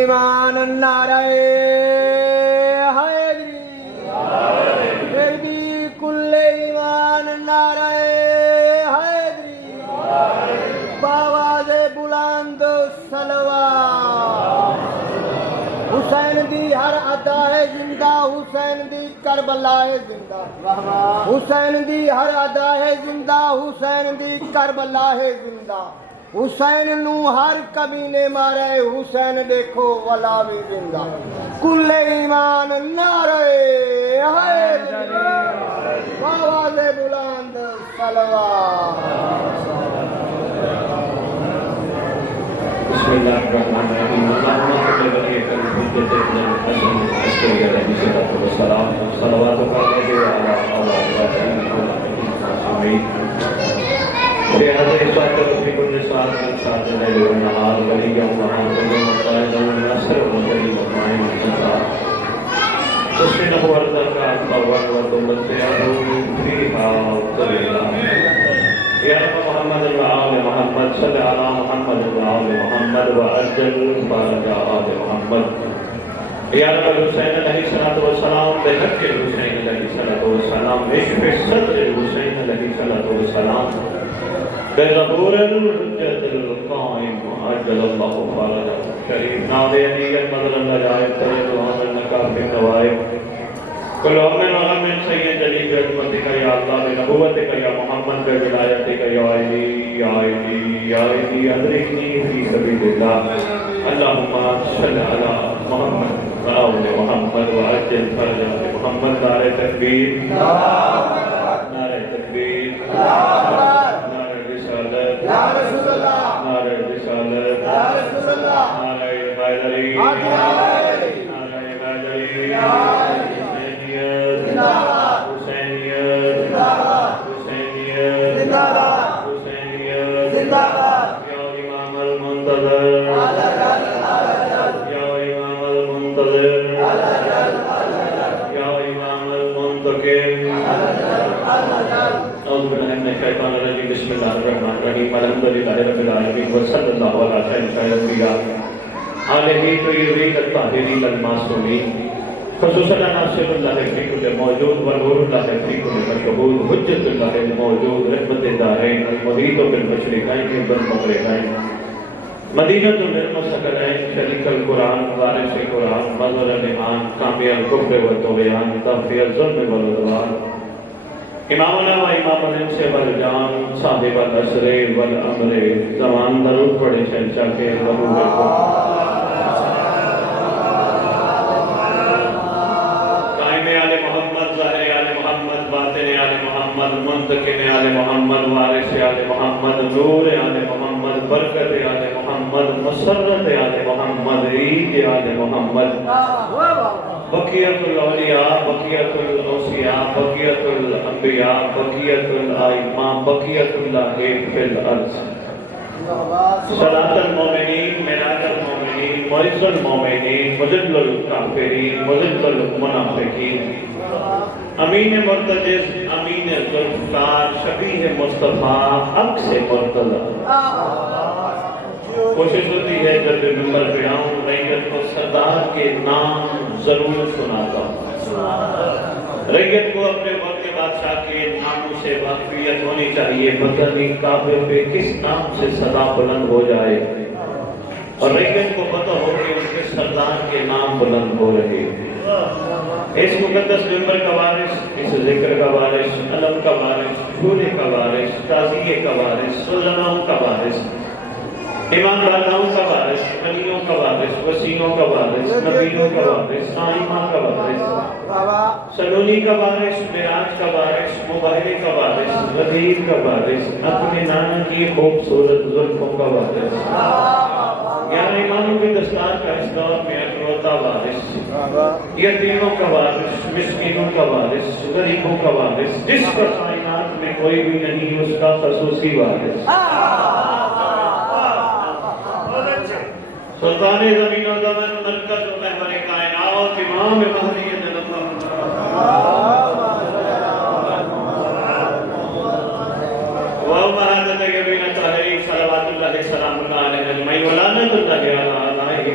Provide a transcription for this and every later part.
ایمان نعرہ حیدری پھر بھی کل ایمان نعرہ حیدری بآواز بلند صلوات حسین دی ہر ادا ہے زندہ حسین دی کربلا ہے زندہ حسین دی ہر ادا ہے زندہ حسین دی کربلا ہے زندہ حسین نو ہر کبھی نے مارے حسین دیکھو ولا بھی زندہ کل ایمان نعرہ حیدری آواز بلند صلوات بسم اللہ الرحمن الرحیم اللہم صلی وسلم حجت ابن الحسن عسکری علیہ السلام صلوات و علیہ وآلہ حضرت اسوات رفیق النساء الساعت اللیل والنہار ولی ومعان ولی وقائد وناصر ومسلم ومعین النساء تسمی نبوار درکات قوان وردمت سیادو فیہا وطریلا یا رب محمد وآل محمد صلی علی محمد وآل محمد وعجل فارج آل محمد یا رب حسین علیہ السلام بحق حسین علیہ السلام عشق صدر حسین علیہ السلام بظهور الحجة القائم عجل الله فرجه شريف نادي علی مدر العجائب طريق العمل نکاف النوائب كل امن وغم سید علی بعظمتك یا اللہ بنبوتك یا محمد بولایتك یا علی یا علی یا علی ادرکنی فی سبیل اللہ اللہم صلی علی محمد وآل محمد وعجل فرجه محمد نعرہ تکبیر نعرہ تکبیر یا رسول اللہ نعرہ رسالت یا رسول اللہ نعرہ حیدری نعرہ حیدری حیدری حسینیت حسینیت زندہ باد حسینیت زندہ باد یا امام المنتظر یا امام المنتظر یا امام المنتقم اعوذ باللہ من الشیطان الرجیم بسم اللہ الرحمن الرحیم الحمدللہ رب العالمین وصلی اللہ علیہ خیر الانبیاء آلہ طیبین الطاہرین المعصومین خصوصاً ناصر اللہ فی کل موجود ونور اللہ فی کل مشہود حجت اللہ الموجود رحمت دارین المحیط بالمشرقین والمغربین مدینہ المسکرین شریک القرآن وارث قرآن مظہر الایمان کامی الکفر والطغیان دافع الظلم والعدوان امامنا و امام الانس والجان صاحب الاسر والامر زمان درود پڑھے شہنشاہ کے ضرور کو قائم آل محمد ظاہر آل محمد باطن آل محمد منتقم آل محمد وارث آل محمد نور آل محمد برکت آل محمد مسرت آل محمد عید آل محمد بقیت الاولیاء بقیت الاوصیاء بقیت الانبیاء بقیت الائمہ بقیت اللہ فی الارض صلاة المومنین ملاک المومنین معز المومنین مذل الکافرین مذل المنافقین امین مرتجز امین ذوالفقار شبیہ مصطفیٰ عکس مرتضی کوشش ہوتی ہے جب ممبر پہ آؤں ریت کو سردار کے نام ضرور سناتا ہوں ریت کو اپنے وقت بادشاہ کے ناموں سے واقفیت ہونی چاہیے پتہ نہیں کعبے پہ کس نام سے صدا بلند ہو جائے اور ریت کو پتہ ہو کہ اس کے سردار کے نام بلند ہو رہے اس مقدس ممبر کا وارث اس ذکر کا وارث علم کا وارث جھولے کا وارث تعزیے کا وارث سلماؤں کا وارث ایمان والوں کا وارث ولیوں کا وارث وسیعوں کا وارث نبیوں کا وارث آئمہ کا وارث سلونی کا وارث معراج کا وارث مباہرے کا وارث غدیر کا وارث اپنے نانا کی خوبصورت زلفوں کا وارث یعنی ایمانوں کی دستار کا اس دور میں اکلوتا وارث یتیموں کا وارث مسکینوں کا وارث غریبوں کا وارث جس پر کائنات میں کوئی بھی نہیں اس کا خصوصی وارث سلطان زمین و زمن مرکز و محور کائنات امام مہدی وَأُمَّهَاتِ طَيِّبِينَ الطَّاهِرِينَ صلوات اللہ سلام اللہ علیہ اجمعین ولعنت اللہ علیہ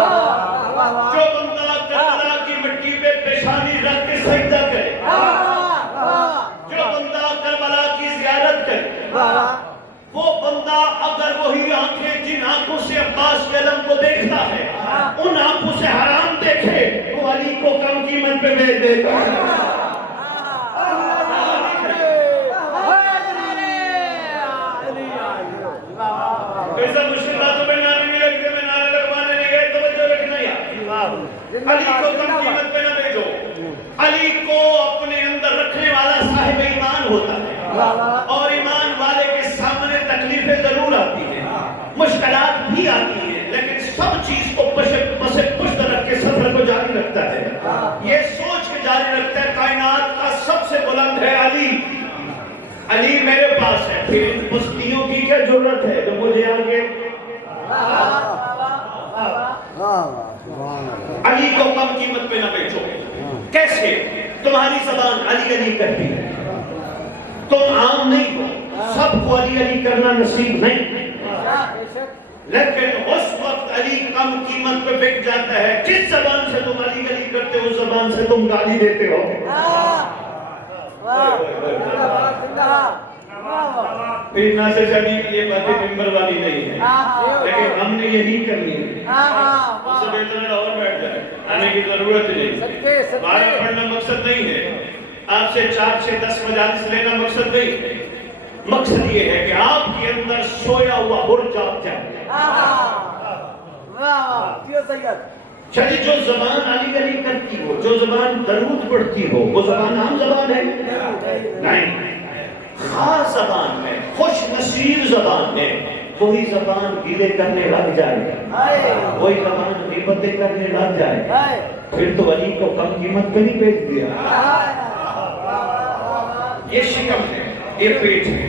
جو بندہ کربلا کی مٹی پہ پیشانی رکھ کے سجدہ کرے، جو بندہ کربلا کی زیارت کرے، وہ بندہ اگر وہی آنکھیں جن آنکھوں سے عباس کے علم کو دیکھتا ہے ان آنکھوں سے حرام دیکھے تو علی کو کم قیمت پہ بیچ دیتا ہے۔ ایسا مشکل باتوں پہ نعرے نہیں لگتے، میں نعرے لگوانے نہیں گئے، توجہ رکھنا یار۔ علی کو کم قیمت پہ نہ بیچو۔ علی کو اپنے اندر رکھنے والا صاحب ایمان ہوتا ہے، اور ایمان والے کے سامنے تکلیفیں ضرور آتی ہیں، مشکلات بھی آتی ہیں، لیکن سب چیز کو پسے پشت رکھ کے سفر کو جاری رکھتا ہے، یہ سوچ کے جاری رکھتا ہے کائنات کا سب سے بلند ہے علی، علی میرے پاس ہے، پھر ان بستیوں کی کیا ضرورت ہے جو مجھے آگے۔ علی کو کم قیمت پہ نہ بیچو۔ کیسے؟ تمہاری زبان علی علی کرتی ہے، تم عام نہیں ہو، سب کو علی علی کرنا نصیب نہیں، لیکن اس وقت علی کم قیمت پہ بک جاتا ہے جس زبان سے تم علی علی کرتے ہو اس زبان سے تم گالی دیتے ہو۔ پھر ناصر شبیر یہ باتیں ممبر والی نہیں ہے، لیکن ہم نے یہی کرنی ہے، اس سے بہتر اور بیٹھ جائے، آنے کی ضرورت نہیں، بارہ پڑھنا مقصد نہیں ہے، آپ سے 4 سے 10 مجالس لینا مقصد نہیں ہے، مقصد یہ ہے کہ آپ کے اندر سویا ہوا برج جاگ جائے۔ چلی جو زبان علی علی کرتی ہو، جو زبان درود پڑھتی ہو، وہ زبان عام زبان ہے نہیں، خاص زبان ہے، خوش نصیب زبان ہے، وہی زبان گیلے کرنے لگ جائے، وہی زبان غیبتیں کرنے لگ جائے، پھر تو علی کو کم قیمت پہ نہیں بیچ دیا۔ یہ شکم ہے، یہ پیٹ ہے،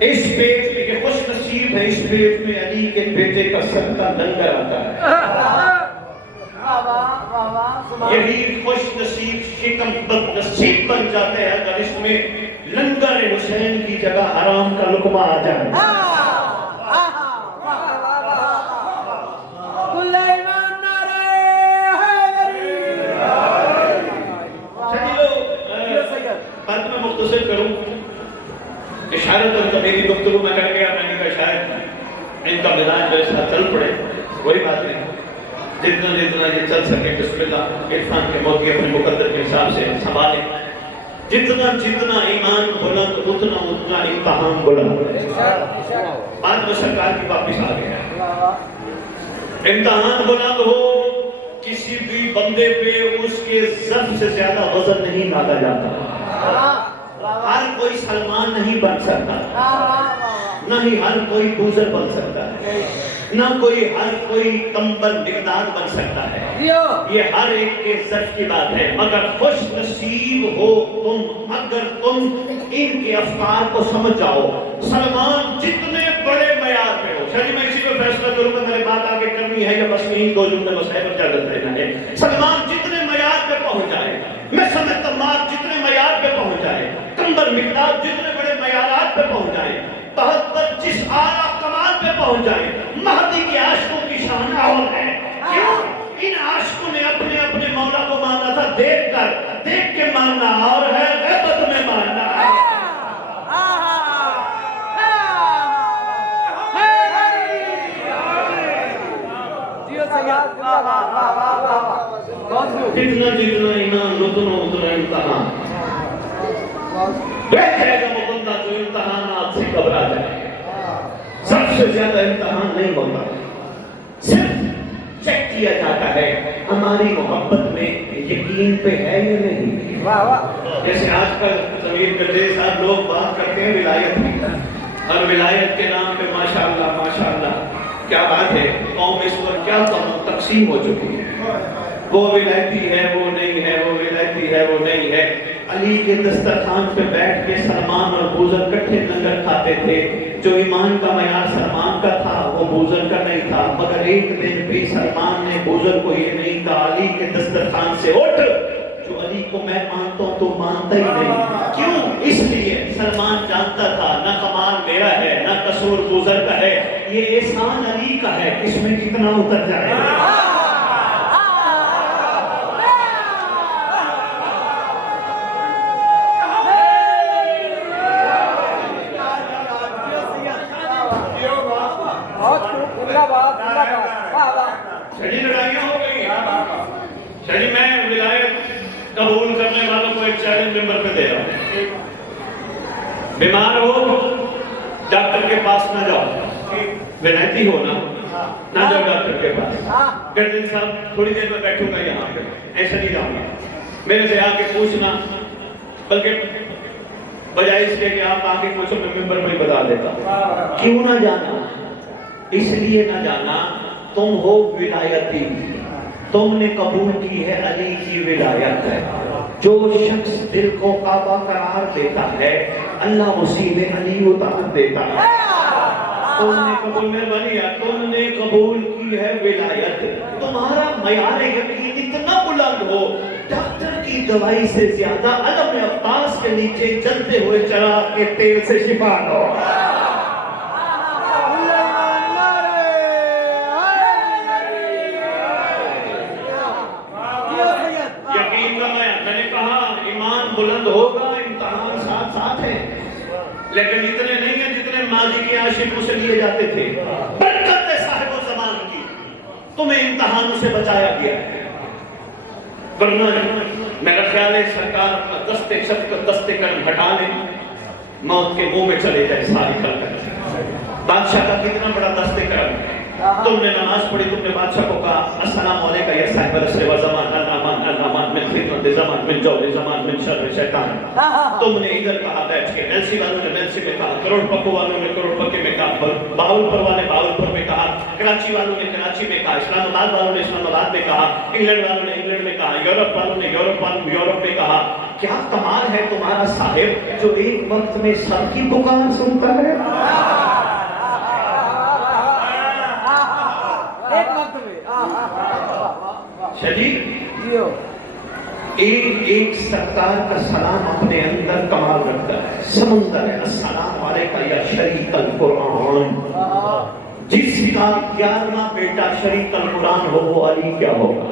اس پیٹ میں یہ خوش نصیب ہے، اس پیٹ میں علی کے بیٹے کا صدقہ لنگر آتا ہے، یہی خوش نصیب شکم بد نصیب بن جاتے ہیں اگر اس میں لنگر حسین کی جگہ حرام کا لقمہ آ جائے۔ بات میں مختصر کروں، اشارت اور میری گفتگو میں کر گیا، میں نے کہا شاید ان کا مزاج جیسا چل پڑے، وہی بات نہیں، جتنا یہ چل سکے بسم اللہ عرفان کے موت کے اپنے مقدر کے حساب سے سنبھالیں، جتنا ایمان بلند اتنا امتحان بلند۔ بعد میں سرکار کی واپس آ گیا، امتحان بلند ہو، کسی بھی بندے پہ اس کے ضرب سے زیادہ وزن نہیں لادا جاتا، ہر کوئی سلمان نہیں بن سکتا، نہ ہی ہر کوئی بوزر بن سکتا ہے، نہ ہر کوئی کمبر مقدار بن سکتا ہے، یہ ہر ایک کے ضرب کی بات ہے، مگر خوش نصیب ہو تم اگر تم ان کے افکار کو سمجھ جاؤ۔ سلمان جتنے بڑے معیار پہ ہو، شاید میں اسی کو فیصلہ کروں گا میرے بات آگے کرنی ہے یا بس یہی 2 جملے مسائل پر اجازت دینا ہے، سلمان جتنے معیار پہ پہنچ جائے، میں سمجھتا مار جتنے معیار پہ پہنچ جائے، کمبر مقدار جتنے بڑے معیارات پہ پہنچ جائے، 72 جس اعلیٰ کمال پہ پہنچ جائے، مہدی کے عاشقوں کی شان اور ہے، کیوں؟ ان عاشقوں نے اپنے اپنے مولا کو مانا تھا دیکھ کے ماننا اور ہے غیبت میں ماننا۔ جتنا ایمان اتنا امتحان، بہتر ہے وہ بندہ جو امتحانات سے گھبرا جائے، سب سے زیادہ امتحان نہیں ہوتا، صرف چیک کیا جاتا ہے ہماری محبت میں یقین پہ ہے یا نہیں۔ جیسے آج کل ضمیر کے ساتھ لوگ بات کرتے ہیں ولایت کی، اور ولایت کے نام پہ ماشاءاللہ کیا بات ہے، قوم اس پر کیا تقسیم ہو چکی ہے، وہ ولایتی ہے وہ نہیں ہے، وہ ولایتی ہے وہ نہیں ہے۔ علی کے دسترخوان پہ بیٹھ کے سلمان اور بوزر کٹھے لنگر کھاتے تھے، جو ایمان کا معیار سلمان کا تھا وہ بوزر کا نہیں تھا، مگر ایک دن بھی سلمان نے بوزر کو یہ نہیں کہا علی کے دسترخوان سے اٹھ، جو علی کو میں مانتا ہوں تو مانتا ہی نہیں۔ کیوں؟ اس لیے سلمان جانتا تھا نہ کمال میرا ہے نہ قصور بوزر کا ہے، یہ احسان علی کا ہے، کس میں کتنا اتر جائے۔ شجی لڑائیاں ہو گئی. شجی میں ولایت قبول کرنے والوں کو ایک چیلنج ممبر پہ دے رہا ہوں. بیمار ہو ڈاکٹر کے پاس نہ جاؤ. ولایتی ہو نہ جاؤ ڈاکٹر کے پاس. گردن صاحب تھوڑی دیر میں بیٹھوں گا یہاں پہ, ایسا نہیں جاؤں گا. میرے سے آ کے پوچھنا, بلکہ بجائے اس کے کہ آپ آ کے پوچھو میں ممبر میں بتا دیتا. کیوں نہ جانا؟ اس لیے نہ جانا تم ہو ولایتی, تم نے قبول کی ہے علی کی ولایت ہے. جو شخص دل کو کعبہ قرار دیتا ہے اللہ اسی میں علی اتار دیتا ہے. تم نے قبول تم نے قبول کی ہے ولایت. تمہارا معیار یقین اتنا بلند ہو ڈاکٹر کی دوائی سے زیادہ علم عباس کے نیچے چلتے ہوئے چراغ کے تیل سے شفا لو. یقین کا میں نے کہا ایمان بلند ہوگا, امتحان ساتھ ساتھ ہیں, لیکن اتنے نہیں ہیں جتنے ماضی کے عاشقوں سے لیے جاتے تھے. برکت ہے صاحب و زمان کی, تمہیں امتحانوں سے بچایا گیا ہے. ورنہ میرا خیال ہے سرکار اپنا دستے شفقت دستے کرم ہٹا لیں, موت کے منہ میں چلے جائے ساری خلقت. بادشاہ کا کتنا بڑا دستے کرم ہے. تم نے نماز پڑھی, تم نے بادشاہ کو کہا السلام علیکم یا صاحب العصر والزمان الامان الامان من فتنۃ زمان من جور زمان من شر شیطان. تم نے ادھر کہا بیٹھ کے, ایلسی والوں نے ایلسی میں کہا, کروڑ پکو والوں نے کروڑ پکے میں کہا, باولپور والے باولپور میں کہا, کراچی والوں نے کراچی میں کہا, اسلام آباد والوں نے اسلام آباد میں کہا, انگلینڈ والوں نے انگلینڈ میں کہا, یورپ والوں نے یورپ میں کہا. کیا کمال ہے تمہارا صاحب جو ایک وقت میں سب کی پکار سنتا ہے. شدید ایک سرکار کا سلام اپنے اندر کمال رکھتا ہے. سمندر ہے السلام علیکم یا شریک القرآن. جس کا 11واں بیٹا شریک القرآن ہو وہ علی کیا ہوگا.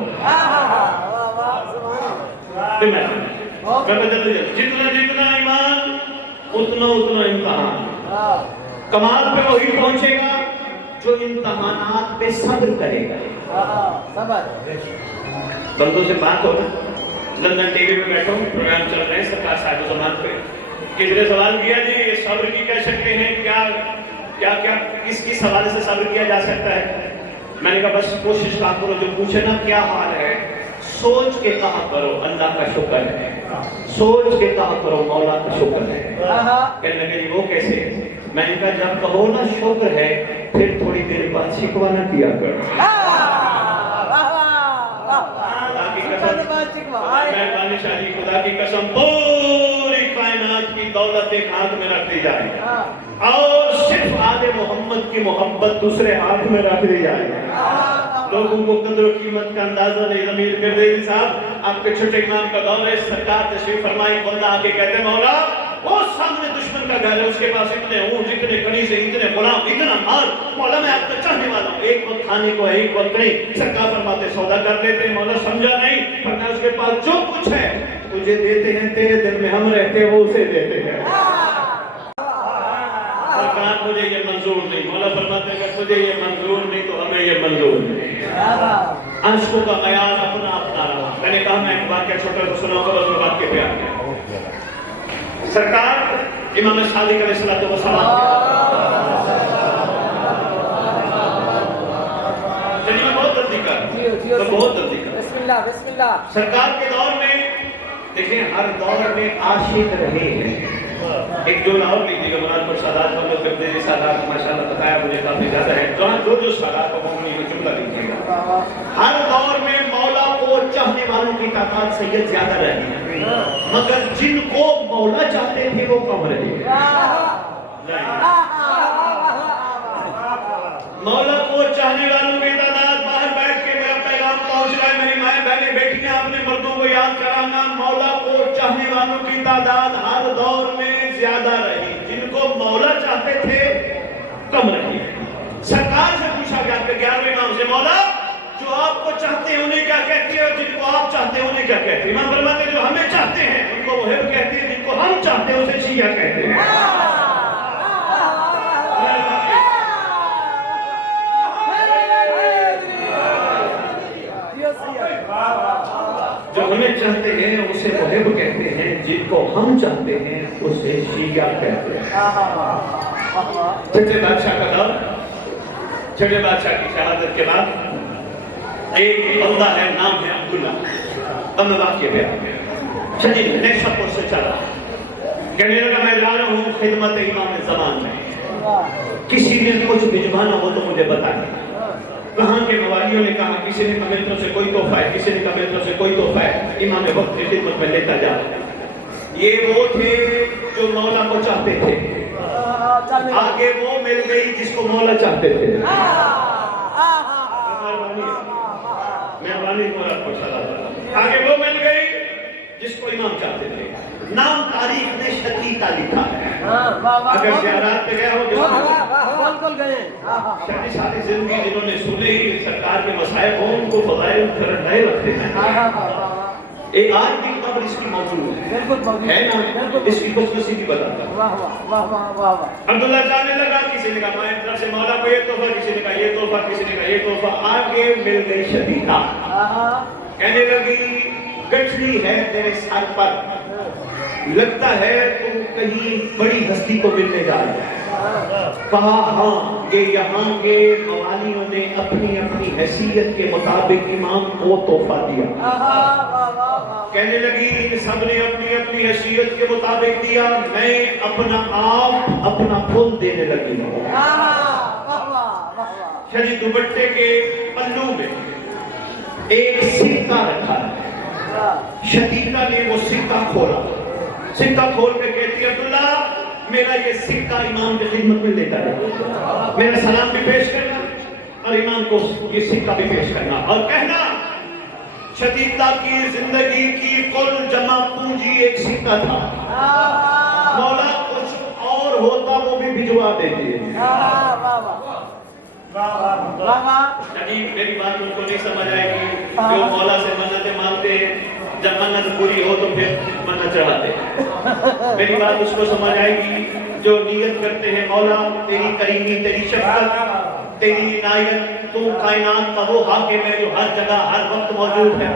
جتنا جتنا ایمان اتنا اتنا امتحان. کمال پہ وہی پہنچے گا جو امتحانات پہ صبر کرے گا. بندوں سے بات ہوتا, لندن ٹی وی پہ بیٹھا ہوں, پروگرام چل رہے ہیں سرکار صاحب زمان پہ. کسی نے سوال کیا جی یہ صبر کی کیا شکلیں ہیں, کیا کس کس حوالے سے صبر کیا جا سکتا ہے. میں نے کہا بس کوشش کا کرو, جو پوچھے نا کیا حال ہے سوچ کے کہا کرو اللہ کا شکر ہے, سوچ کے کہا کرو مولا کا شکر ہے. کہنے لگے وہ کیسے. میں نے کہا جب کہو نا شکر ہے پھر تھوڑی دیر بعد شکوہ نہ کیا کرو. مہربانی شاہی خدا کی قسم پوری کائنات کی دولت ایک ہاتھ میں رکھ دی جائے اور صرف آل محمد کی محبت دوسرے ہاتھ میں رکھ دی جائے. لوگوں کو قدر و قیمت کا اندازہ نہیں. ضمیر گردیری صاحب آپ کے چھوٹے امام کا دور ہے, سرکار تشریف فرمائی, بندہ آ کے کہتے مولا وہ سامنے دشمن کا گھر ہے, اس کے پاس اتنے اونٹ اتنے کنیز اتنے غلام اتنا مال, مولا میں آپ کا چاہنے والا ہوں, ایک وقت کھانے کو ہے ایک وقت نہیں. سرکار فرماتے سودا کر دیتے ہیں. مولا سمجھا نہیں, فرمایا اس کے پاس جو کچھ ہے تجھے دیتے ہیں, تیرے دل میں ہم رہتے ہیں وہ اسے دیتے ہیں. سرکار مجھے یہ منظور نہیں. مولا فرماتے ہیں مجھے یہ منظور نہیں تو ہمیں یہ منظور نہیں. عاشقوں کا معیار اپنا اپنا رہا. میں نے کہا میں ایک واقعہ چھوٹا سا سناؤں گا اور بات کے پیار میں. سرکار امام صادق علیہ السلام چلیے میں بہت جلدی کر بسم اللہ. سرکار کے دور میں دیکھیں ہر دور میں عاشق رہے ہیں. ایک جو لاہور لکھنے کا مراد پر سادات بندوں کرتے ہیں, سادات ماشاءاللہ بتایا مجھے کافی زیادہ ہے. جو سادات کو مہمونی میں جملہ لیجیے گا. ہر دور میں مولا کو چاہنے والوں کی تعداد سید زیادہ رہی ہے, مگر جن کو مولا چاہتے تھے وہ کم رہے. مولا کو چاہنے والوں کی تعداد باہر بیٹھ کے میرا پیغام پہنچ رہا ہے, میری مائیں بہنیں بیٹھی ہیں, اپنے مردوں کو یاد کرانا. مولا کو چاہنے والوں کی تعداد ہر دور میں زیادہ رہی, جن کو مولا چاہتے تھے کم رہی. سرکار سے پوچھا گیا کہ 11ویں امام سے مولا جو آپ کو چاہتے ہیں انہیں کیا کہتی ہے اور جن کو آپ چاہتے ہیں انہیں کیا کہتے ہیں. امام فرماتے ہیں جو ہمیں چاہتے ہیں ان کو محب کہتی ہے, جن کو ہم چاہتے ہیں اسے شیعہ کہتے ہیں. چاہتے ہیں اسے محب کہتے ہیں، جن کو ہم چاہتے ہیں اسے شیعہ کہتے ہیں۔ چھٹے بادشاہ کا دور، چھٹے بادشاہ کی شہادت کے بعد ایک بندہ ہے، نام ہے عبداللہ، واقع گیا شدید نیشاپور سے چلا، کہنے لگا میں جا رہا ہوں خدمت امام زمان میں، کسی نے کچھ بھجوانا ہو تو مجھے بتائیں۔ وہاں کے موالیوں نے کہا کسی نے کہا میری طرف سے کوئی تحفہ ہے، کسی نے کہا میری طرف سے کوئی تحفہ ہے، امام وقت کی خدمت میں لیتا جا۔ یہ وہ تھے جو مولا کو چاہتے تھے، آگے وہ مل گئی جس کو مولا چاہتے تھے۔ مہربانی مولا کو صلاح، آگے وہ مل گئی جس کو امام چاہتے تھے۔ نام تاریخ نے شتیتا لکھا ہے، اگر زیارات پہ گیا ہو شاید ساری زندگی جنہوں نے سنے ہی سرکار کے مسائل ہوں ان کو فضائل نئے رکھتے ہیں۔ ایک آج بھی قبر اس کی موجود ہے نا، اس کی خوش نصیبی بتاتا ہے۔ عبداللہ جانے لگا، کسی نے کہا میں طرف سے مولا کو یہ تحفہ، کسی نے کہا یہ تحفہ، کسی نے کہا یہ تحفہ، آگے مل گئی شدیدہ، کہنے لگی گٹھڑی ہے تیرے سر پر، لگتا ہے تو کہیں بڑی ہستی کو ملنے جا رہا ہے۔ کہا ہاں، یہ یہاں کے موالیوں نے اپنی اپنی حیثیت کے مطابق امام کو تحفہ دیا۔ کہنے لگی سب نے اپنی اپنی حیثیت کے مطابق دیا، میں اپنا آپ اپنا پھول دینے لگی ہوں۔ شدید دوپٹے کے پلوں میں ایک سکہ رکھا ہے، شدیدہ نے وہ سکہ کھولا، سکہ کھول کے کہتی ہے عبداللہ میرا یہ سکہ امام کی خدمت میں لے کر میرا سلام بھی پیش کرنا اور امام کو یہ سکہ بھی پیش کرنا اور کہنا شدیدہ کی زندگی کی کل جمع پونجی ایک سکہ تھا، مولا کچھ اور ہوتا وہ بھی بھجوا دیتے ہیں۔ میری بات ان کو نہیں سمجھ آئے گی، جو مولا سے منتیں مانگتے ہیں جب منت پوری ہو تو پھر منت چڑھاتے ہیں۔ میری بات اس کو سمجھ آئے گی جو نیت کرتے ہیں مولا تیری کریمی، تیری شفقت، تیری عنایت، تو کائنات کا وہ حاکم ہے جو ہر جگہ ہر وقت موجود ہے،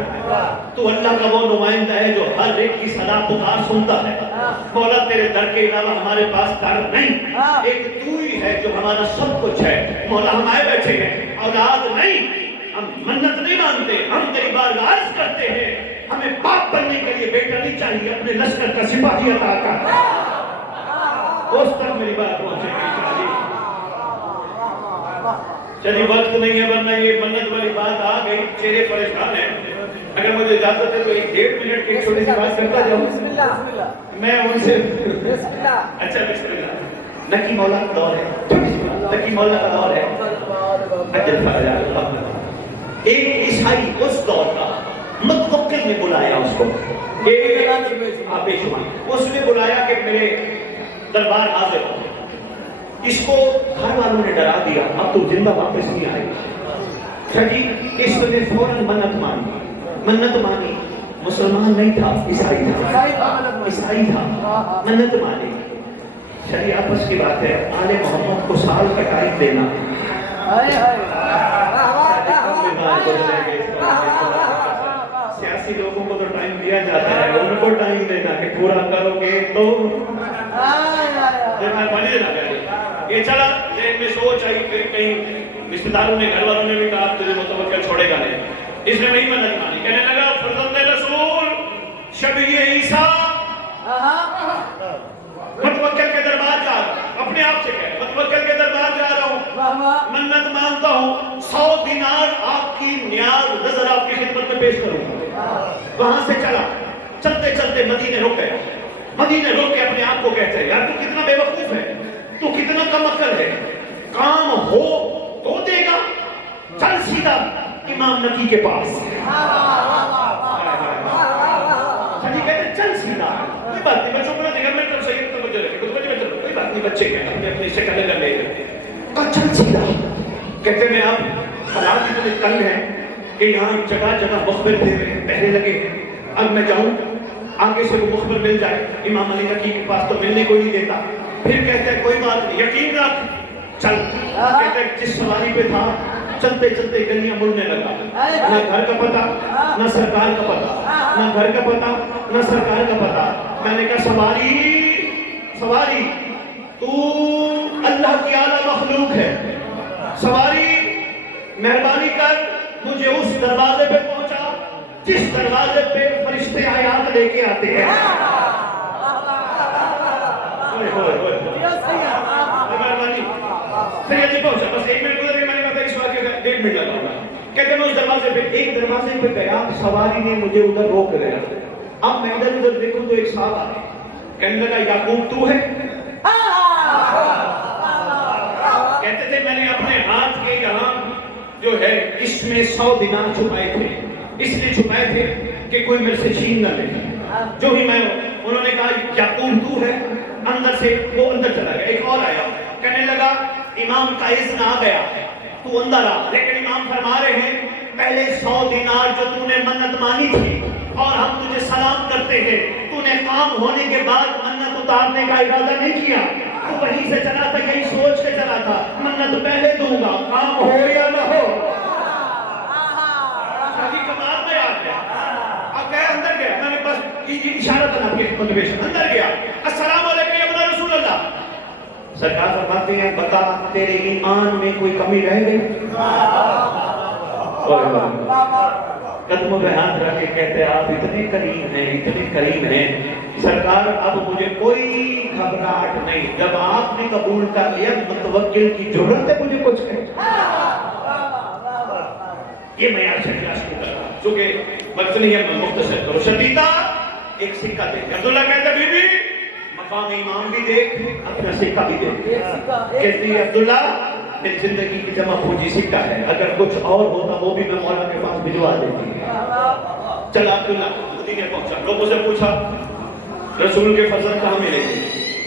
تو اللہ کا وہ نمائندہ ہے جو ہر ایک کی صدا پکار سنتا ہے۔ مولا تیرے در کے علاوہ ہمارے پاس در نہیں، ایک تو ہی ہے جو ہمارا سب کچھ ہے۔ مولا ہم آئے بیٹھے ہیں، اولاد نہیں، ہم منت نہیں مانگتے، ہم تیری بارگاہ عرض کرتے ہیں ہمیں باپ بننے کے لیے بیٹا نہیں چاہیے، اپنے لشکر کا سپاہی عطا کر۔ اس تک میری بات پہنچے گی۔ چلیے وقت نہیں ہے ورنہ یہ منت والی بات آ گئی، چہرے پریشان ہیں، اگر مجھے اجازت ہے تو 1.5 منٹ کی چھوٹی سی بات کرتا جاؤں میں ان سے۔ اچھا بسم اللہ۔ نکی مولا کا دور ہے، نکی مولا کا دور ہے، ایک عیسائی اس دور کا متوکل نے بلایا اس کو، اس نے بلایا کہ میرے دربار حاضر ہو۔ اس کو گھر والوں نے ڈرا دیا اب تو زندہ واپس نہیں آئے گا۔ اس نے فوراً منت مانی، مسلمان نہیں تھا، عیسائی تھا، منت مانی۔ شریع آپس کی بات ہے، آل محمد کو سال کا ٹائم دینا، سیاسی لوگوں کو تو ٹائم دیا جاتا ہے، ان کو ٹائم دینا کہ پورا کرو گے تو یہ چلا ذہن میں سوچ آئی، پھر کہیں رشتہ داروں نے گھر والوں نے بھی کہا تجھے متوکل چھوڑے گا نہیں، اس نے نہیں منت مانی، کہنے لگا فرزند رسول شبیہ عیسیٰ متوکل کے دربار جا رہا ہوں، اپنے آپ سے کہے متوکل کے دربار جا رہا ہوں، منت مانتا ہوں 100 دینار آپ کی نیاز نظر آپ کی خدمت میں پیش کروں گا۔ وہاں سے چلا، چلتے چلتے مدینے رک گیا، مدینے رک کے اپنے آپ کو کہتے ہیں یار تو کتنا بے وقوف ہے، تو کتنا کم عقل ہے، کام ہو تو دے گا، چل سیدھا امام نکی کے پاس۔ چل سیدھا، کوئی بات نہیں بچوں کو نہ دیکھا، میری طرف سے یہ توجہ رکھے، کوئی بات نہیں بچے ہیں اپنے اپنی شکل لے لے، چل سیدھا۔ کہتے میں اب حالات اتنے تنگ ہیں کہ یہاں جگہ جگہ مخبر پہرے لگے ہیں، اب میں جاؤں آگے سے وہ مخبر مل جائے، امام علی نکی کے پاس تو ملنے کو نہیں دیتا، پھر کہتے ہیں کوئی بات نہیں یقین رکھ چل، کہتے ہیں جس سواری پہ تھا چلتے چلتے گلیاں مڑنے لگا، نہ گھر کا پتہ نہ سرکار کا پتہ، نہ گھر کا پتہ نہ سرکار کا پتہ۔ میں نے کہا سواری تو اللہ کی اعلیٰ مخلوق ہے، سواری مہربانی کر مجھے اس دروازے پہ پہنچا جس دروازے پہ فرشتے آیات لے کے آتے ہیں۔ مہربانی سید جی پہنچا، بس 1 منٹ گزر گیا، میں نے کہا اس واقعے کا 1.5 منٹ لگا ہوگا۔ کہتے ہیں میں اس دروازے پہ ایک دروازے پہ گیا، سواری نے مجھے ادھر روک لیا۔ اب میں ادھر دیکھوں تو ایک صاحب آ گئے، کہنے لگا یعقوب تو ہے؟ کہتے تھے میں نے اپنے ہاتھ کے یہاں جو ہے اس میں 100 دینار چھپائے تھے، اس لیے چھپائے تھے کہ کوئی میرے سے چھین نہ لے۔ جو ہی میں انہوں نے کہا یعقوب تو ہے، اندر سے وہ اندر چلا گیا۔ ایک اور آیا، کہنے لگا امام کا اذن آ گیا تو اندر آ، لیکن امام فرما رہے ہیں پہلے 100 دینار جو تو نے منت مانی تھی اور ہم تجھے سلام کرتے ہیں، تو نے کام ہونے کے بعد منت اتارنے کا ارادہ نہیں کیا، تو وہیں سے چلا تھا، یہی سوچ کے چلا تھا منت پہلے دوں گا کام ہو یا نہ ہو۔ شادی کمال میں آ گیا، اب گیا اندر گیا، میں نے بس اشارہ کرنا کہ موٹیویشن اندر گیا، السلام علیکم یا ابن رسول اللہ۔ سرکار فرماتے ہیں بتا تیرے ایمان میں کوئی کمی رہ گئی؟ قدموں پہ ہاتھ رکھ کے کہتے ہیں آپ اتنے کریم ہیں سرکار، اب مجھے کوئی گھبراہٹ نہیں، جب آپ نے قبول کر لیا متوکل کی ضرورت ہے مجھے کچھ کہے۔ یہ میں آپ سے شروع کر رہا ہوں چونکہ وقت نہیں ہے، میں مختصر کروں۔ شدیدہ ایک سکہ دیکھ، عبداللہ کہتا بی بی مقام امام بھی دیکھ، اپنا سکہ بھی دیکھ۔ کہتی ہے عبداللہ میری زندگی کی جمع پوجی سکہ ہے، اگر کچھ اور ہوتا وہ بھی میں مولا کے پاس بھجوا دیتی۔ چلا عبداللہ مدینے پہنچا، لوگوں سے پوچھا رسول کے فرزند کہاں ملے گے؟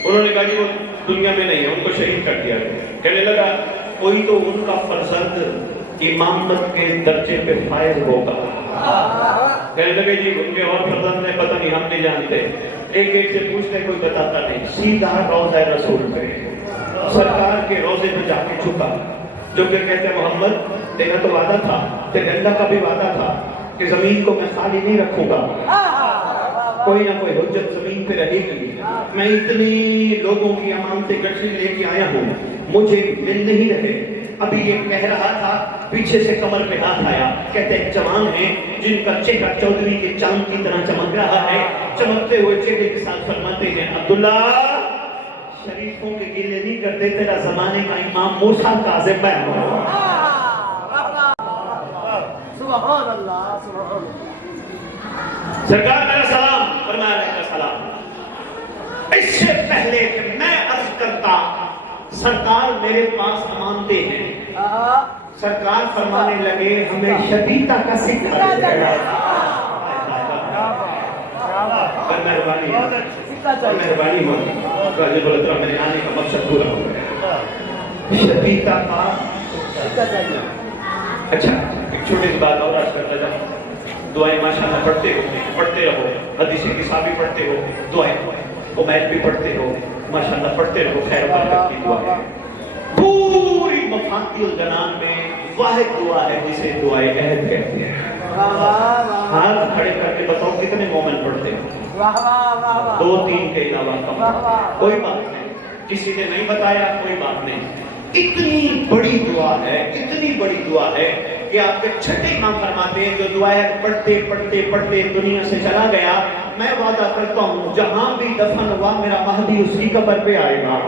انہوں نے کہا کہ وہ دنیا میں نہیں ہے، ان کو شہید کر دیا گیا۔ کہنے لگا کوئی تو ان کا فرزند امامت کے درجے پہ فائز ہوگا۔ کہنے لگے جی ان کے اور فرزند نے پتہ نہیں، ہم نہیں جانتے۔ ایک سے پوچھتے کوئی بتاتا نہیں، سیدھا روضہ رسول پہ سرکار کے روزے میں جا کے چھپا، جو کہ کہتے ہیں محمد تیرا تو وعدہ تھا، تیرے اللہ کا بھی وعدہ تھا کہ زمین کو میں خالی نہیں رکھوں گا، کوئی نہ کوئی حجت زمین پہ رہے گی۔ میں اتنی لوگوں کی امانتیں گٹھری لے کے آیا ہوں، مجھے مل نہیں رہے۔ ابھی یہ کہہ رہا تھا، پیچھے سے کمر پہ ہاتھ آیا، کہتے ایک جوان ہیں جن کا چہرہ چودھری کے چاند کی طرح چمک رہا ہے، چمکتے ہوئے چہرے کے ساتھ فرماتے ہیں عبداللہ شریفوں کے گلے نہیں کرتے، تیرا زمانے کا امام موسیٰ کاظم ہے۔ سبحان اللہ سبحان اللہ۔ سرکار میرا سلام، فرمایا میرا سلام۔ اس سے پہلے کہ میں عرض کرتا سرکار میرے پاس امانتے ہیں، سرکار فرمانے لگے ہمیں شدیدہ کا سکہ دے گا۔ مہربانی مہربانی ہو غالب الطرح میرے آنے کا مقصد پورا ہو گیا۔ شدیدہ کا سکہ چاہیے۔ اچھا ایک چھوٹی سی بات اور عرض کرتا جاؤں، دعائیں ماشاءاللہ پڑھتے رہو، حدیث کتابیں پڑھتے ہو، دعائیں قمائل بھی پڑھتے ہو، ماشاءاللہ پڑھتے رہو، خیر برکت کی دعائیں۔ پوری مفاتیح الجنان میں واحد دعا ہے جسے دعائے عہد کہتے ہیں۔ ہاتھ کھڑے کر کے بتاؤ کتنے مومن پڑھتے ہیں؟ 2-3 کے علاوہ کم۔ کوئی بات نہیں، کسی نے نہیں بتایا کوئی بات نہیں۔ اتنی بڑی دعا ہے، اتنی بڑی دعا ہے کہ آپ کے چھٹے امام فرماتے ہیں جو دعائیں پڑھتے پڑھتے پڑھتے دنیا سے چلا گیا، میں وعدہ کرتا ہوں جہاں بھی دفن ہوا میرا مہدی اسی قبر پہ آئے گا۔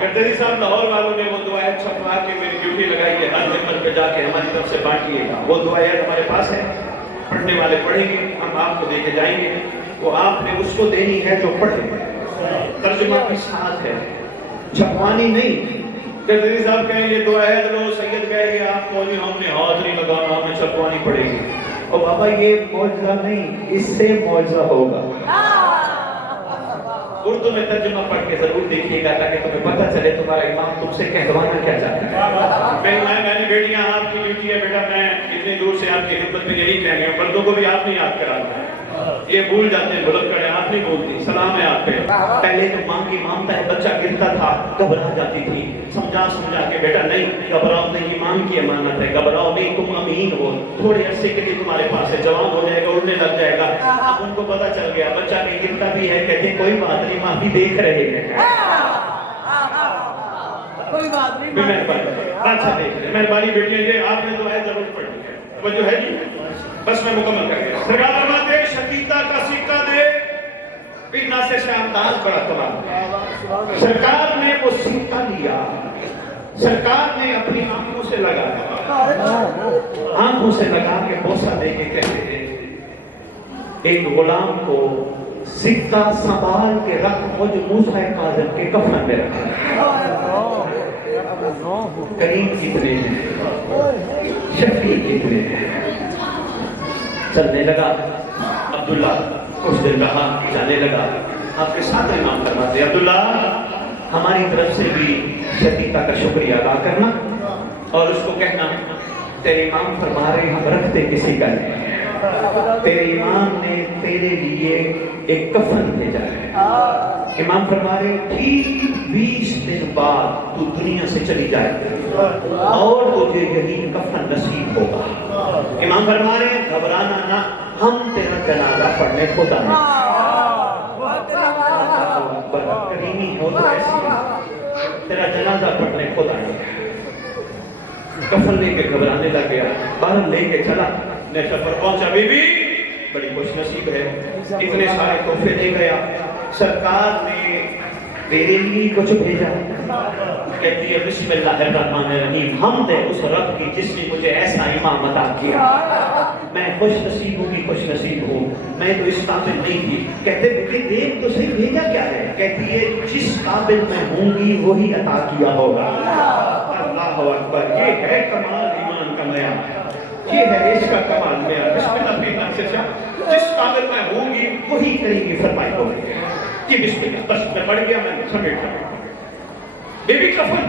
گردری صاحب لاہور والوں نے وہ دعائیں چھپوا کے میری ڈیوٹی لگائی ہے، ہر ممبر پہ جا کے ہماری طرف سے بانٹیے گا۔ وہ دعائیں ہمارے پاس ہے، پڑھنے والے پڑھیں گے، ہم آپ کو دے کے جائیں گے، وہ آپ نے اس کو دینی ہے جو پڑھے۔ ترجمہ کی ساتھ ہے، چھپوانی نہیں۔ گردری صاحب کہیں یہ دعا ہے تو سید کہے گے آپ کو ہم نے حاضری لگانا، ہمیں چھپوانی پڑے گی۔ اور بابا یہ معجزہ نہیں، اس سے معجزہ ہوگا۔ اردو میں ترجمہ پڑھ کے ضرور دیکھیے گا تاکہ تمہیں پتہ چلے تمہارا امام تم سے کہلوانا کیا چاہتا ہے۔ میں نے بیٹیاں آپ کی ڈیوٹی ہے بیٹا، میں اتنی دور سے آپ کی خدمت میں یہی کہہ گیا، بندوں کو بھی آپ نے یاد کرا، یہ بھول جاتے ہیں بلند کرے آپ نہیں بولتی. سلام ہے آپ پہ. پہلے تو ماں کی مامتا ہے, بچہ گرتا تھا گھبرا جاتی تھی, سمجھا کے بیٹا نہیں گھبراؤ نہیں, ایمان کی امانت ہے, گھبراؤ نہیں, تم امین ہو, تھوڑے عرصے کے لیے تمہارے پاس ہے, جوان ہو جائے گا, اڑنے لگ جائے گا. اب ان کو پتا چل گیا بچہ بھی گرتا بھی ہے, کہتے کوئی بات نہیں, ماں بھی دیکھ رہے ہیں. کوئی بات نہیں. مہربانی, اچھا دیکھ لیں, مہربانی بیٹیاں, یہ آپ نے تو ہے ضرورت پڑی ہے, وہ جو ہے جی بس میں مکمل کر گیا. سرکار فرماتے ہیں شقیقہ کا سکہ دے, پھر ناصر شاہ انداز بڑا کمال. سرکار نے وہ سکہ لیا, سرکار نے اپنی آنکھوں سے لگایا, آنکھوں سے لگا کے بوسہ دے کے کہتے ہیں ایک غلام کو سکہ سنبھال کے رکھ, مجھ موسیٰ کاظم کے کفن میں رکھا. کریم کتنے ہیں, شفیع کتنے ہیں. چلنے لگا عبداللہ, کچھ دن رہا, جانے لگا. آپ کے ساتھ امام فرماتے ہیں عبداللہ ہماری طرف سے بھی شقیقہ کا شکریہ ادا کرنا اور اس کو کہنا تیرے امام فرما رہے ہم رکھتے کسی کا نہیں, تیرے امام نے تیرے لیے ایک کفن بھیجا ہے. امام فرما رہے ٹھیک 20 دن بعد تو دنیا سے چلی جائے اور تجھے یہی کفن نصیب ہوگا. امام فرما رہے گھبرانا نہ, ہم تیرا جنازہ پڑھنے کو نہیں. کریمی ہو تو ایسی, تیرا جنازہ پڑھنے کو نہیں. کفن لے کے گھبرانے لگ گیا, باہر لے کے چلا, نیچر پر پہنچا, بی بی بڑی خوش نصیب ہے, اتنے سارے تحفے دے گیا. سرکار نے تیرے لیے کچھ بھیجا, کہتی ہے بسم اللہ الرحمن الرحیم, حمد ہے اس رب کی جس نے مجھے ایسا امام عطا کیا. میں خوش نصیب ہوں گی, خوش نصیب ہوں, میں تو اس قابل نہیں تھی. کہتے بیٹے دیکھ تو صحیح بھیجا کیا ہے, کہتی ہے جس قابل میں ہوں گی وہی عطا کیا ہوگا. اللہ اکبر, یہ ہے کمال ایمان کا نیا, یہ ہے اس کا کمال نیا. بسم اللہ سے جس قابل میں ہوں گی وہی کریں گی فرمائی ہوگی. جی بسم اللہ, بس میں پڑھ گیا, میں سمیٹ رہا ہوں. بیبی کفن,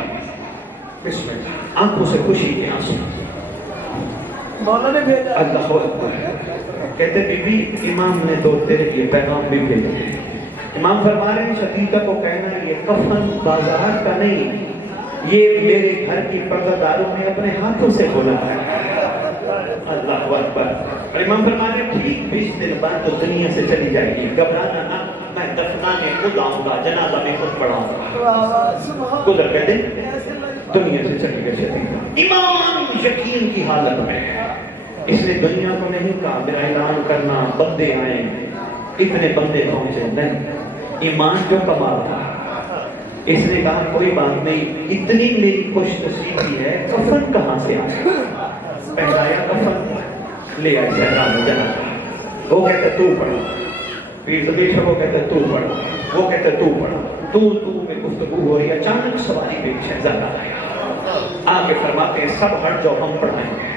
بسم اللہ, آنکھوں سے خوشی کے آنسو. مولا نے بھیجا. اللہ اکبر. کہتے بی بی امام نے تو تیرے لیے پیغام بھی بھیجا. امام فرما رہے ہیں شقیقہ کو کہنا یہ کفن بازار کا نہیں, یہ میرے گھر کی پردہ داروں نے اپنے ہاتھوں سے بولا ہے. اللہ اکبر. اور امام فرما رہے ہیں ٹھیک 20 دن بعد تو دنیا سے چلی جائے گی, گھبرانا نہ, میں دفنانے خود آؤں گا, جنازہ میں خود پڑھاؤں گا. گزر گئے دن, دنیا سے چلی گئے شقیقہ. امام یقین کی حالت میں, اس نے دنیا کو نہیں کہا میرا اعلان کرنا بندے آئیں, اتنے بندے پہنچے نہیں. ایمان جو کمال تھا, اس نے کہا کوئی بات نہیں, اتنی میری خوش نصیبی ہے, کفن کہاں سے آیا. پہنایا کفن, لے آئے شہرام جنازہ. وہ کہتے تو پڑھا, پھر زدیشہ وہ کہتے تو پڑھا, وہ کہتے تو پڑھا. تو میں گفتگو ہو رہی ہے, اچانک سواری پہ شہزادہ آیا, آگے فرماتے ہیں سب ہٹ جاؤ ہم پڑھائیں گے.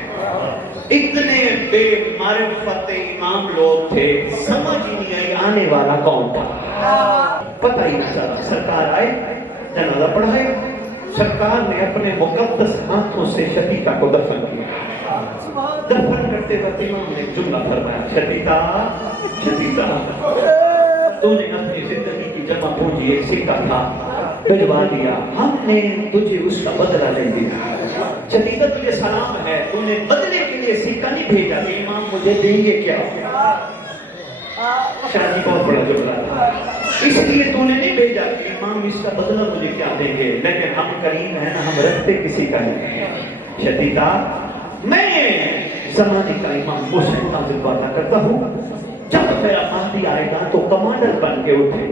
اتنے بے معرفت امام لوگ تھے, سمجھ ہی نہیں آئی آنے والا کون تھا, پتہ ہی نہ چلا. سرکار آئے, جنازہ پڑھائے, سرکار نے اپنے مقدس ہاتھوں سے شقیقہ کو دفن کیا. دفن کرتے وقت امام نے جملہ فرمایا شقیقہ, شقیقہ تو نے اپنی زندگی کی جمع پونجی ایک سکہ تھا بھجوا دیا, ہم نے تجھے اس کا بدلہ لے دیا. شقیقہ تجھے سلام ہے, تو نے بدلے کے لیے سکہ نہیں بھیجا کہ امام مجھے دیں گے کیا. شاہی بہت بڑا جملہ تھا, اس لیے تو نے نہیں بھیجا کہ امام اس کا بدلہ مجھے کیا دیں گے, لیکن ہم کریم ہیں نا, ہم رکھتے کسی کا نہیں. شقیقہ میں زمانے کا امام موسیٰ کاظم وعدہ کرتا ہوں, جب میرا مہدی آئے گا تو کمانڈر بن کے اٹھے.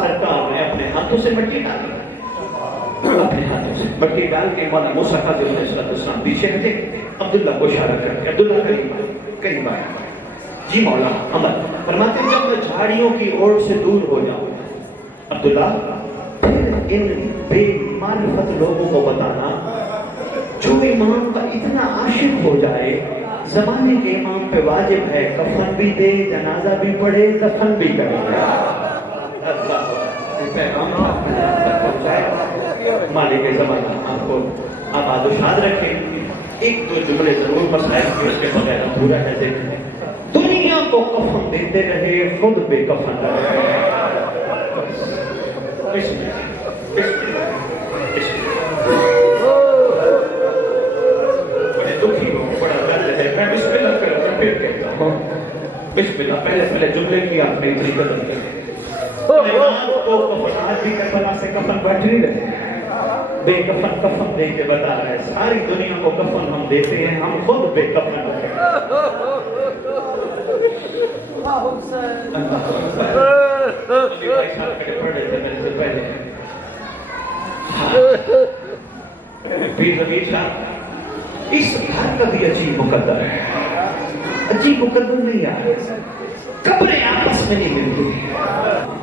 سرکار نے اپنے ہاتھوں سے مٹی ڈالی, اپنے ہاتھوں سے مٹی ڈال کے مولا موسیٰ کاظم علیہ السلام پیچھے ہٹے, عبداللہ کو اشارہ کرتے, عبداللہ قریب آیا. جی مولا عمل فرماتے ہیں جب میں جھاڑیوں کی اوٹ سے دور ہو جاؤں, عبداللہ پھر ان بے معرفت لوگوں کو بتانا جو امام کا اتنا عاشق ہو جائے, زمانے کے امام پہ واجب ہے کفن بھی دے, جنازہ بھی پڑھے, دفن بھی کرے. مالک زمانہ آپ کو آباد و شاد رکھے. ایک دو جملے ضرور مسائل کے اس کے بغیر پورا ہے. دیکھیں دنیا کو کفن دیتے رہے، خود بے کفن رہے۔ بڑے دکھی ہوں، بڑا درد ہے، میں بسم اللہ کروں میں پھر کہتا ہوں بسم اللہ۔ پہلے جملے کی آپ نے اتنی قدر کریں۔ کو کفن آج بھی کربلا سے کفن بٹ نہیں رہے، بے کفن کفن دے کے بتا رہا ہے ساری دنیا کو کفن ہم دیتے ہیں، ہم خود بے کفن ہوتے ہیں۔ ابھی بھائی صاحب کڑے پڑھ رہے تھے میرے سے پہلے، پیر ربیع صاحب، اس گھر کا بھی عجیب مقدر ہے، عجیب مقدر نہیں یار، قبریں آپس میں نہیں ملتی۔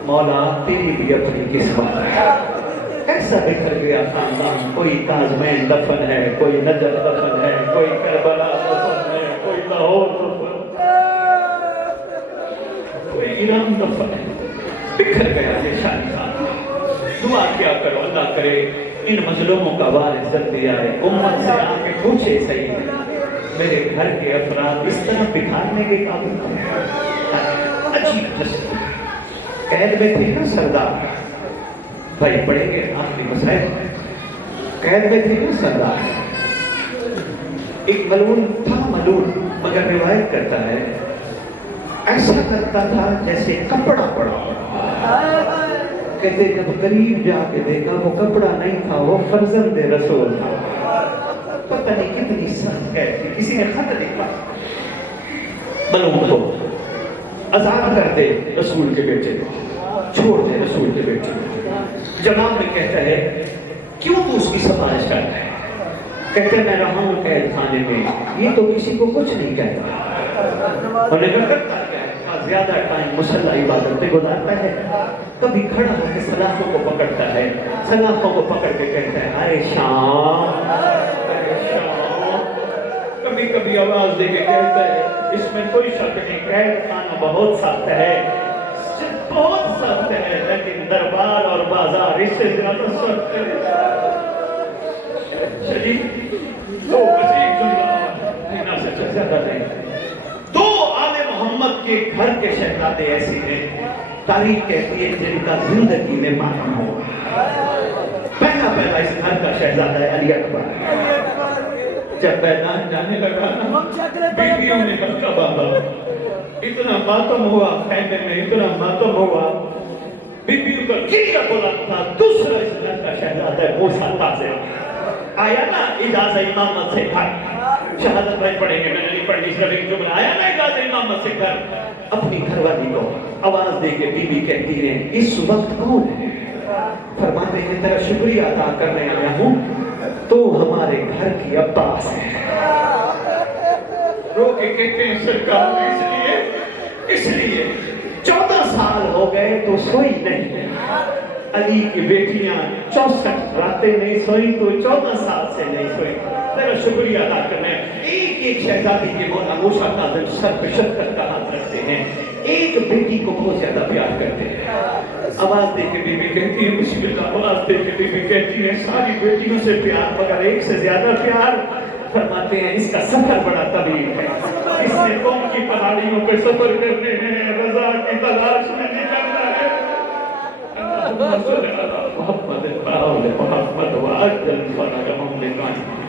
مولا تیری بھی اپنی قسمت ہے، ایسا بکھر گیا خاندان، کوئی تاجمین دفن ہے، کوئی نجف دفن ہے، کوئی کربلا دفن ہے، کوئی لاہور دفن ہے، کوئی ایران دفن ہے، بکھر گیا یہ شان خاندان۔ دعا کیا کرو اللہ کرے ان مظلوموں کا وارث جلدی آئے، امت سے آ کے پوچھے صحیح میرے گھر کے افراد اس طرح بکھارنے کے قابل ہیں۔ عجیب حسن قید میں تھے نا سردار بھائی، پڑھیں گے آخری مسائل، قید میں تھے نا سردار، ایک ملعون تھا ملعون، مگر روایت کرتا ہے ایسا کرتا تھا جیسے کپڑا پڑا ہوا۔ کہتے جب قریب جا کے دیکھا وہ کپڑا نہیں تھا، وہ فرزند رسول تھا۔ پتہ نہیں کتنی سخت قید تھی، کسی نے خط لکھا ملعون کو آزاد کر دے رسول کے بیٹے کو، چھوڑ دے رسول کے بیٹے کو۔ جواب میں کہتا ہے کیوں تو اس کی سفارش کرتا ہے؟ کہتے ہیں میں رہا ہوں قید خانے میں، یہ تو کسی کو کچھ نہیں کہتا، اور نگر کرتا کیا ہے؟ زیادہ ٹائم مسلح عبادت میں گزارتا ہے، کبھی کھڑا ہو کے سلاخوں کو پکڑتا ہے، سلاخوں کو پکڑ کے کہتا ہے آئے شام، آئے شام، کبھی کبھی آواز دے کے کہتا ہے اس میں کوئی شک نہیں قید خانہ بہت سخت ہے، بہت سخت ہے، لیکن دربار اور بازار اس سے زیادہ سخت ہے۔ شریف دو عجیب جملہ دینا سے زیادہ نہیں، دو آل محمد کے گھر کے شہزادے ایسے ہیں تاریخ کہتی ہے جن کا زندگی میں ماتم ہوگا۔ پہلا اس گھر کا شہزادہ ہے علی اکبر۔ جب پیدا جانے لگا بیٹیوں نے کہا بابا اتنا ماتم ہوا، خیمے میں اتنا ماتم ہوا، بیٹیوں کا گریہ بلند تھا۔ دوسرا اس گھر کا شہزادہ موسیٰ تازہ آیا نا اجازت امامت سے گھر، شہادت بھائی پڑھیں گے، میں نے نہیں پڑھنی، صرف ایک جملہ آیا نا اجازت امامت سے گھر۔ اپنی گھر والی کو آواز دے کے بی بی کہتی ہے اس وقت کون ہے؟ فرماتے ہیں تیرا شکریہ ادا کرنے آیا ہوں، تو ہمارے گھر کی عباس ہے۔ رو کے کہتے ہیں سرکار اس لیے 14 سال ہو گئے تو سوئی نہیں، علی کی بیٹیاں 64 راتیں نہیں سوئی تو 14 سال سے نہیں سوئی، تیرا شکریہ ادا کرنے۔ ایک ایک شہزادی کے مولا موسیٰ کاظم سر پہ شفقت کا ہاتھ رکھتے ہیں، ایک بیٹی کو بہت زیادہ پیار کرتے ہیں۔ آواز دے کے بی بی کہتی ہے بسم اللہ، آواز دے کے بی بی کہتی ہے ساری بیٹیوں سے پیار مگر ایک سے زیادہ پیار۔ فرماتے ہیں اس کا سفر بڑا طویل ہے، اس نے قوم کی پہاڑیوں پہ سفر کرنے ہیں، رضا کی تلاش میں نکلنا ہے۔ محمد محمد وعجل فرجهم لقائم